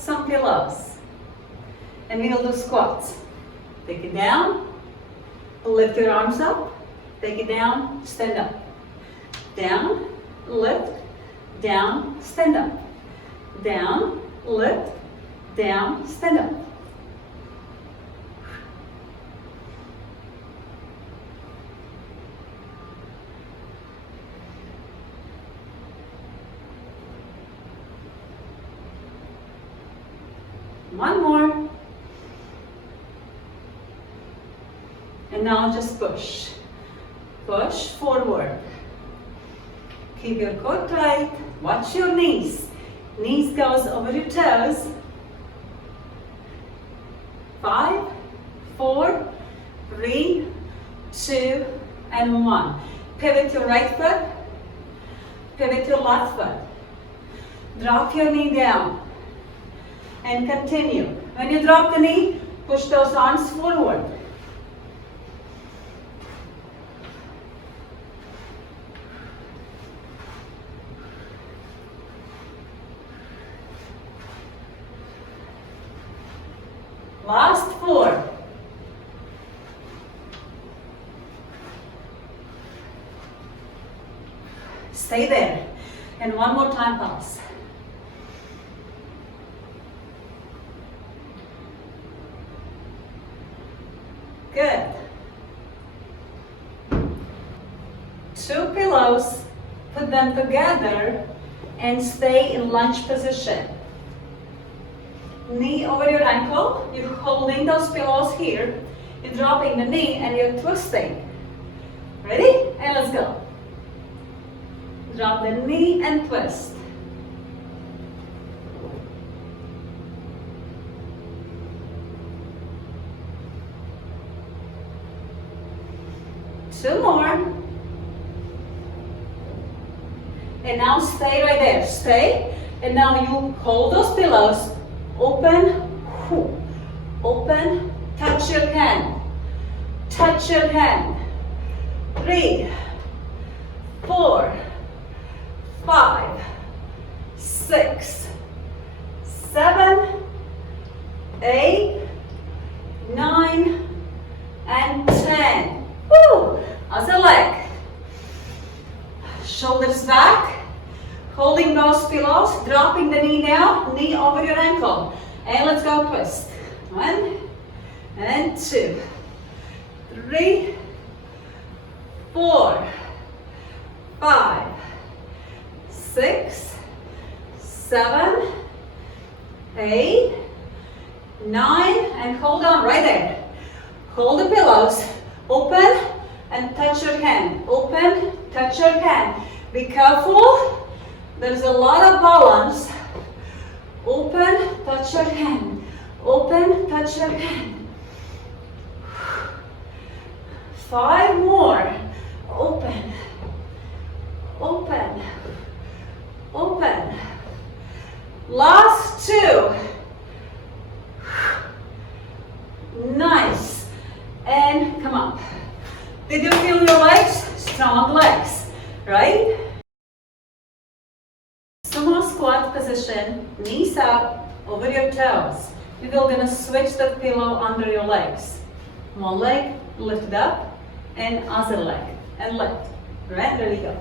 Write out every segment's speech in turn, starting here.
some pillows. And we will do squats. Take it down, lift your arms up, take it down, stand up. Down, lift, down, stand up. Down, lift, down, stand up. One more. And now just push. Push forward. Keep your core tight. Watch your knees. Knees goes over your toes. 5, 4, 3, 2, and 1. Pivot your right foot. Pivot your left foot. Drop your knee down. And continue. When you drop the knee, push those arms forward. Last 4. Stay there. And one more time, pulse. Good. 2 pillows, put them together and stay in lunge position. Knee over your ankle, you're holding those pillows here, you're dropping the knee and you're twisting. Ready? And let's go. Drop the knee and twist. Two more. And now stay right there. Stay. And now you hold those pillows. Open. Open. Touch your hand. Touch your hand. 3, 4, 5, 6, 7, 8, 9, and 10. Woo! Other leg. Shoulders back. Holding those pillows. Dropping the knee down. Knee over your ankle. And let's go twist. 1 and 2, 3, 4, 5, 6, 7, 8, 9, and hold on right there. Hold the pillows. Open and touch your hand. Open, touch your hand. Be careful. There's a lot of balance. Open, touch your hand. Open, touch your hand. 5 more. Open. Open. Open. Last 2. Nice. And come up. Did you feel your legs? Strong legs, right? Sumo squat position, knees up, over your toes. You're gonna switch the pillow under your legs. One leg, lift it up, and other leg, and lift. Right, there you go.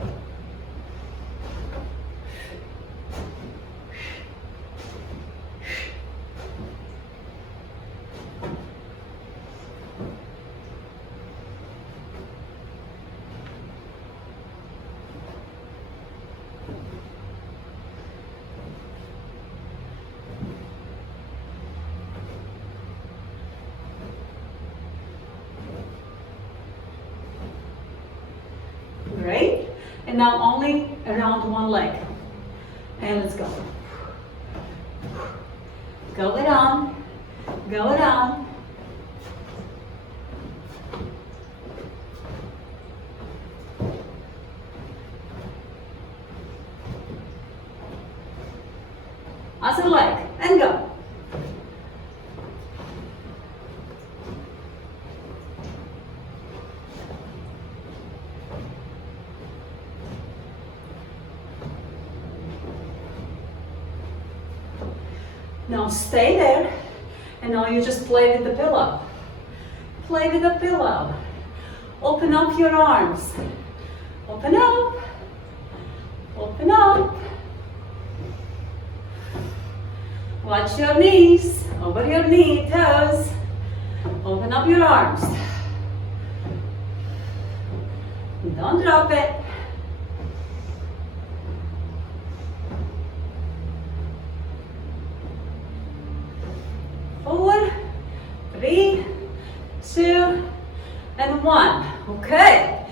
Great. And now only around one leg. And let's go. Go it on. Go it on. Other leg. And go. Now stay there, and now you just play with the pillow. Play with the pillow. Open up your arms. Open up. Open up. Watch your knees, over your knee, toes. Open up your arms. Don't drop it. Four, three, two, and one. Okay.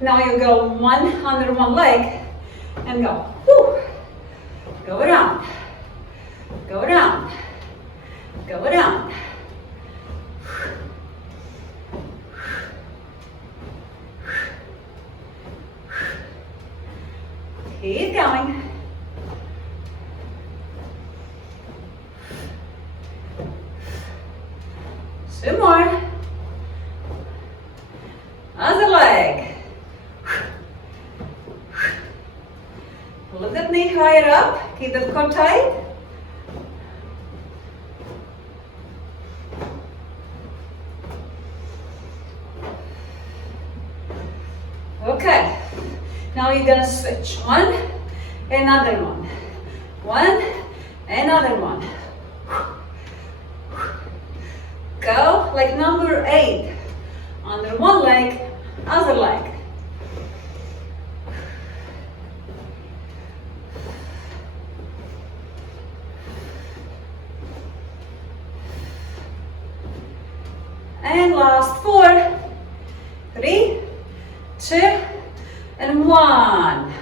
Now you go one under one leg and go. Woo. Go around. Go around. Go around. Keep going. Two more. Other leg. Lift that knee higher up. Keep that core tight. Okay. Now you're gonna switch. One, another one. One, another one. Go like number 8. Under one leg, other leg. And last 4, 3, 2, and 1.